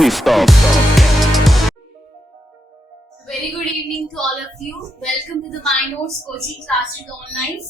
Please stop. Very good evening to all of you. Welcome to the My Notes coaching classes online.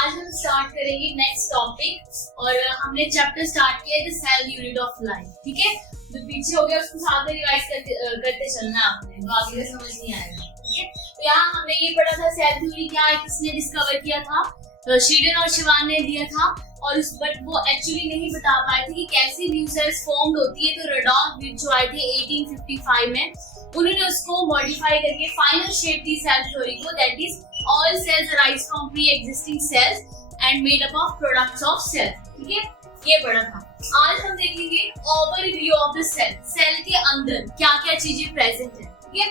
आज हम start करेंगे next topic और हमने chapter start किया है the cell unit of life. ठीक है, जो पीछे हो गया उसको साथ में रिवाइज करते चलना आपने, तो आगे का समझ नहीं आएगा. ठीक है, तो यहाँ हमने ये पढ़ा था सेल थ्योरी क्या है, किसने डिस्कवर किया था, श्रीडन और शिवान ने दिया था. और उस बट वो एक्चुअली नहीं बता पाए थे कि कैसे न्यू सेल्स फॉर्म्ड होती है. तो रडॉल्फ जो आए थे 1855 में, उन्होंने उसको मॉडिफाई करके फाइनल शेप दी सेल थ्योरी को, that is all cells arise from pre existing cells and made up of products of cell. ठीक है, ये पढ़ा था. आज हम देखेंगे overview of the cell. Cell के अंदर क्या क्या चीजें प्रेजेंट है. ठीक है,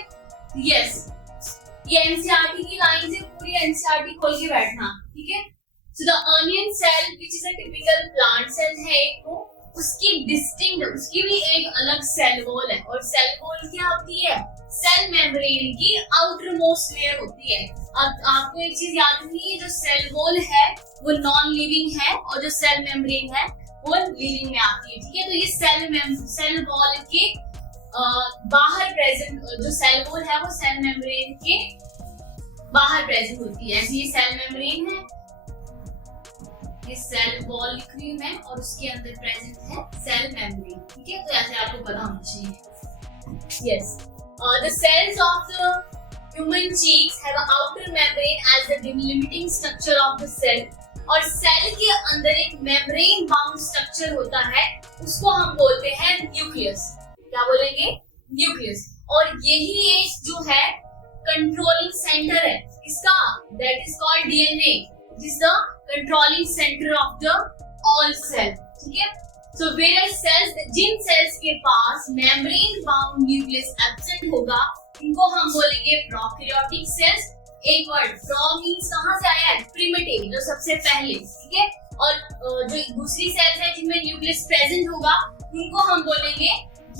यस, ये एनसीईआरटी की लाइन से पूरी एनसीईआरटी खोल के बैठना. ठीक है, so the onion cell which is a typical plant cell है एक, तो उसकी डिस्टिंक्ट, उसकी भी एक अलग सेल वॉल है. और सेल वॉल क्या होती है, सेल मेम्ब्रेन की आउटर मोस्ट लेयर होती है. अब आपको एक चीज याद रखनी है, जो सेल वॉल है वो नॉन लिविंग है और जो सेल मेम्ब्रेन है वो लिविंग में आती है. ठीक है, तो ये सेल वॉल के बाहर प्रेजेंट, जो सेल वॉल है वो सेल मेम्ब्रेन के बाहर प्रेजेंट होती है. ये सेल मेम्ब्रेन है, ये सेल वॉल लिख रही हूं मैं, और उसके अंदर प्रेजेंट है सेल मेम्ब्रेन. ठीक है, तो ऐसे आपको पता होना चाहिए. Yes, the cells of the human cheeks have a outer membrane as the delimiting structure of the cell. और सेल के अंदर एक मेम्ब्रेन बाउंड स्ट्रक्चर होता है, उसको हम बोलते हैं न्यूक्लियस. क्या बोलेंगे, न्यूक्लियस. और यही एक जो है कंट्रोलिंग सेंटर है इसका, that is called DNA, which is the controlling center of the all cell. ठीक है, so whereas cells, जिन cells के पास membrane bound nucleus absent होगा, इनको हम बोलेंगे prokaryotic cells. एक वर्ड pro means कहाँ से आया है, primitive, जो सबसे पहले. ठीक है, और जो दूसरी cells है जिनमें nucleus present होगा, उनको हम बोलेंगे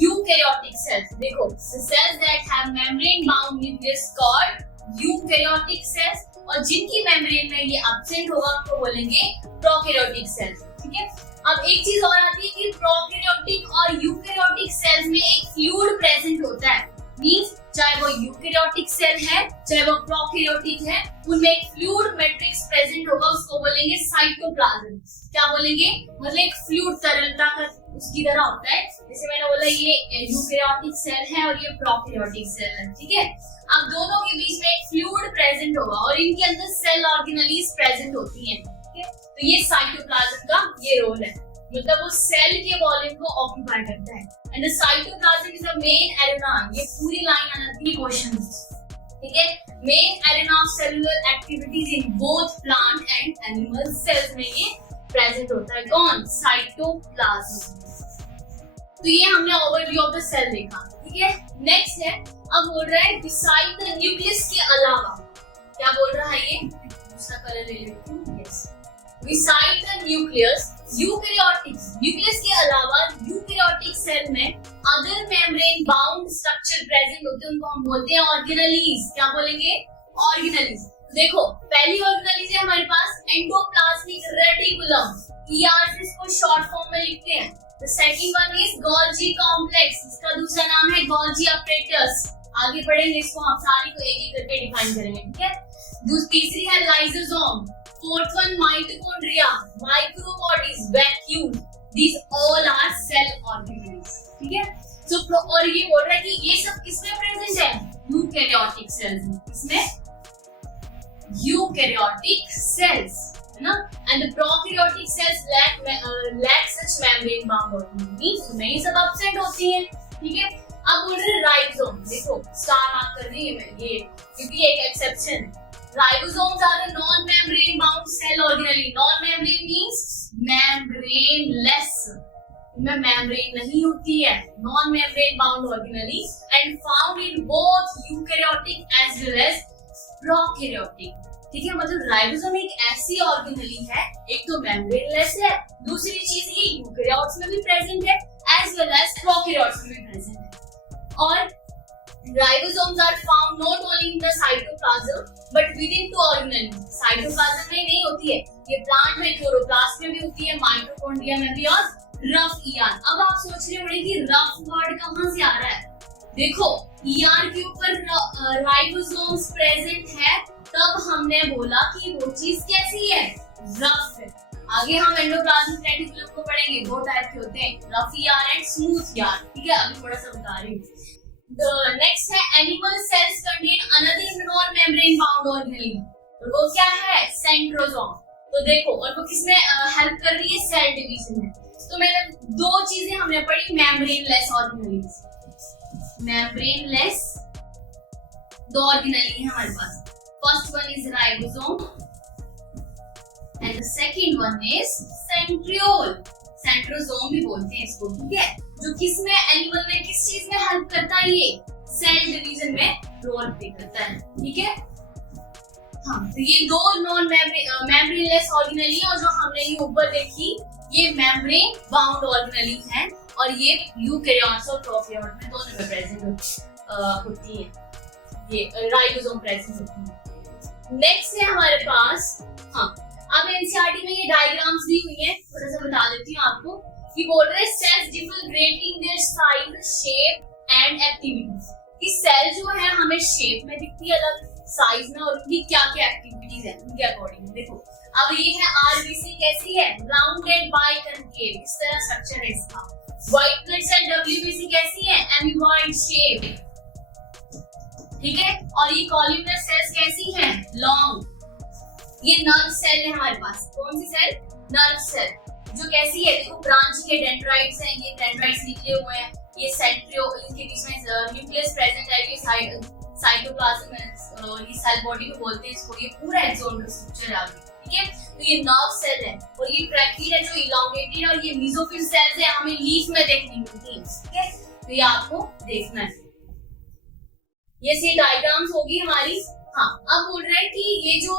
eukaryotic cells. देखो, the cells that have membrane bound nucleus called eukaryotic cells, और जिनकी मेम्ब्रेन में ये एब्सेंट होगा उनको बोलेंगे प्रोकैरियोटिक सेल्स. ठीक है, अब एक चीज और आती है कि प्रोकैरियोटिक और यूकैरियोटिक सेल्स में एक फ्लूइड प्रेजेंट होता है. मींस चाहे वो यूकैरियोटिक सेल है चाहे वो प्रोकैरियोटिक है, उनमें एक फ्लूइड मैट्रिक्स प्रेजेंट होगा, उसको बोलेंगे साइटोप्लाज्म. क्या बोलेंगे, मतलब एक फ्लूइड तरलता का उसकी तरह होता है. जैसे मैंने बोला ये यूकैरियोटिक सेल है और ये प्रोकैरियोटिक सेल है. ठीक है, अब दोनों के बीच में एक फ्लूइड प्रेजेंट होगा और इनके अंदर सेल ऑर्गेनेलीज प्रेजेंट होती हैं. ठीक है, तो ये साइटोप्लाज्म का ये रोल है, मतलब वो सेल के वॉल्यूम को ऑक्यूपाई करता है. And the cytoplasm is the main arena. ये पूरी लाइन आ जाती है क्वेश्चन. ठीक है, main arena of cellular activities in both plant and animal cells में ये प्रेजेंट होता है. कौन, साइटोप्लाज्म. तो ये हमने ओवरव्यू ऑफ द सेल देखा. ठीक है, नेक्स्ट है, अब बोल रहा है बिसाइड द न्यूक्लियस के अलावा. क्या बोल रहा है, ये दूसरा कलर ले लेते हैं. Yes, beside the nucleus eukaryotic, nucleus के अलावा यूकैरियोटिक सेल में other membrane bound structure present होते हैं, उनको हम बोलते हैं ऑर्गेनेलीज. क्या बोलेंगे, ऑर्गेनेलीज. देखो, पहली ऑर्गेनेलीज है हमारे पास एंडोप्लाज्मिक रेटिकुलम, ईआर से इसको शॉर्ट फॉर्म में लिखते हैं. The second one is Golgi complex, इसका दूसरा नाम है Golgi apparatus. आगे पढ़ेंगे इसको, हम सारी को एक एक करके डिफाइन करेंगे. ठीक है, तीसरी है lysosome. Fourth one mitochondria, microbodies, vacuole. These all are cell organelles. ठीक है, so और ये बोल रहा है कि ये सब किसमें प्रेजेंट है, यूकैरियोटिक सेल्स में. इसमें यूकैरियोटिक सेल्स है ना. And the prokaryotic cells lack such membrane bound organelles, means उनमें ये सब absent होती हैं. ठीक है, अब बोल रहे राइबोसोम. देखो स्टार मार्क कर रही है मैं ये, क्योंकि एक एक्सेप्शन है. Ribosomes are the non-membrane bound cell organelle. Non-membrane means membrane-less. इनमें membrane नहीं होती है, non-membrane bound organelle, and found in both eukaryotic as well as prokaryotic. ठीक है, मतलब राइबोसोम एक ऐसी ऑर्गेनेली है, एक तो मेम्ब्रेनलेस है, दूसरी चीज ये यूकैरियोट्स में भी प्रेजेंट है एज वेल एज प्रोकैरियोट्स में भी प्रेजेंट है. और ribosomes are found not only in the cytoplasm but within two organelle. Cytoplasm में नहीं होती है, ये प्लांट में क्लोरोप्लास्ट में भी होती है, माइटोकॉन्ड्रिया में भी और रफ ईआर। अब आप सोच रहे होंगे कि रफ वर्ड कहाँ से आ रहा है। देखो ईआर के ऊपर राइबोसोम्स प्रेजेंट है, तब हमने बोला कि वो चीज कैसी है, रफ है। आगे हम एंडोप्लाज्मिक रेटिकुलम को पढ़ेंगे, दो टाइप के होते हैं, rough ER and smooth ER. ठीक है, अभी थोड़ा सा बता रही हूँ। नेक्स्ट है animal cells contain another non membrane bound organelle, और वो क्या है, सेंट्रोसोम। तो देखो, और वो किसमें हेल्प कर रही है, सेल डिवीजन में। तो मैंने दो चीजें हमने पढ़ी, मेम्ब्रेनलेस ऑर्गेनेल्स, मेम्ब्रेनलेस दो ऑर्गेनेल है हमारे पास। First one is ribosome and the second one is centriole, centrosome भी बोलते हैं इसको। ठीक है, जो किसमें, एनिमल में किस चीज में हेल्प करता है, ये सेल डिवीजन में रोल प्ले करता है। ठीक है, हाँ, तो ये दो नॉन मेम्ब्रेनलेस ऑर्गेनेल है, और जो हमने ये ऊपर देखी ये मेम्ब्रेन बाउंड ऑर्गेनेल है, और ये यूकैरियोट्स और प्रोकैरियोट्स में दोनों में प्रेजेंट होती है, ये राइबोसोम प्रेजेंट होती है। नेक्स्ट है हमारे पास, हाँ, अब एनसीईआरटी में ये डायग्राम्स दी हुई है, थोड़ा सा बता देती हूँ आपको, कि बोल रहे हैं cells differ grading their size, shape and activities. कि सेल जो है हमें शेप में दिखती है अलग, साइज में, और उनकी क्या क्या एक्टिविटीज है उनके अकॉर्डिंग। देखो अब ये है आरबीसी, कैसी है, राउंडेड बाइकनकेव, इस तरह स्ट्रक्चर है इसका। व्हाइट ब्लड सेल डब्ल्यूबीसी कैसी है, एमीबॉइड शेप। ठीक है, और ये कॉलमनर सेल्स कैसी हैं, लॉन्ग। ये नर्व सेल है हमारे पास, कौन सी सेल, नर्व सेल, जो कैसी है, देखो ब्रांच के डेंड्राइट्स हैं, ये डेंड्राइट्स निकले हुए हैं, ये सेंट्रियो, इनके बीच में न्यूक्लियस प्रेजेंट है, ये साइटोप्लाज्म है, ये सेल बॉडी को बोलते हैं इसको, ये पूरा एक्सोन का स्ट्रक्चर है आगे। ठीक है, तो ये नर्व सेल है, और ये ट्रैकीड है जो इलांगेटेड, और ये मेसोफिल सेल्स है, हमें लीफ में देखने मिलती है। ठीक है, तो ये आपको देखना है। ये सी डायग्राम्स होगी हमारी। हाँ, अब बोल रहे हैं कि ये जो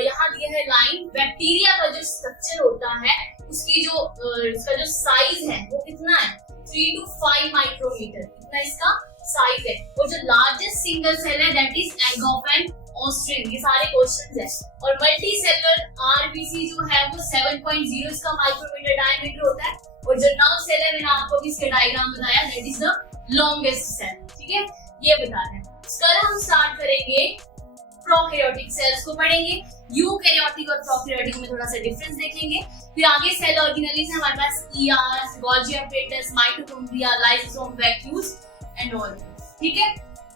यहाँ दिया है लाइन, बैक्टीरिया का जो स्ट्रक्चर होता है उसकी जो इसका जो साइज है वो कितना है, 3 to 5 माइक्रोमीटर, कितना इसका साइज है। और जो लार्जेस्ट सिंगल सेल है that is egg of an ostrich. ये सारे क्वेश्चंस हैं। और मल्टी सेलुलर आरबीसी जो है वो 7.0 इसका माइक्रोमीटर डायमीटर होता है, और जो नर्व सेल है मैंने आपको भी इसका डायग्राम बताया, that is the longest cell. ठीक है, ये बता रहे हैं। कल हम स्टार्ट करेंगे प्रोकैरियोटिक सेल्स को पढ़ेंगे, यूकैरियोटिक और प्रोकैरियोटिक में थोड़ा सा डिफरेंस देखेंगे। फिर आगे सेल ऑर्गेनेल्स है हमारे पास, ER, Golgi apparatus, mitochondria, lysosome, vacuoles and all. ठीक है,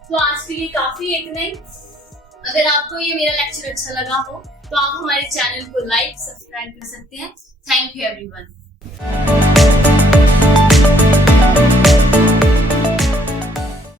तो आज के लिए काफी है इतना ही। अगर आपको ये मेरा लेक्चर अच्छा लगा हो तो आप हमारे चैनल को लाइक, सब्सक्राइब कर सकते हैं। Thank you everyone.